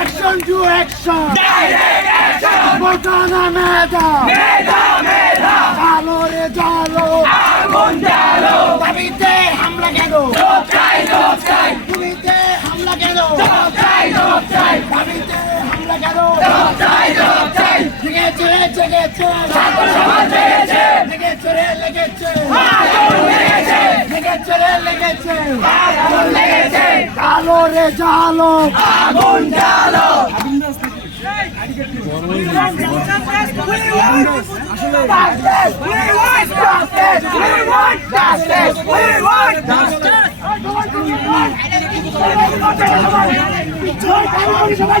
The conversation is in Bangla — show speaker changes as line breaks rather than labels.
action to
action. Direct action.
Botana meda. Meda meda.
জেগেছে।
ছাত্র সমাজ জেগেছে।
লেগেছে রে লেগেছে।
লেগেছে।
লেগেছে রে লেগেছে।
লেগেছে।
কালো রে জালো।
আগুন জালো। সবাই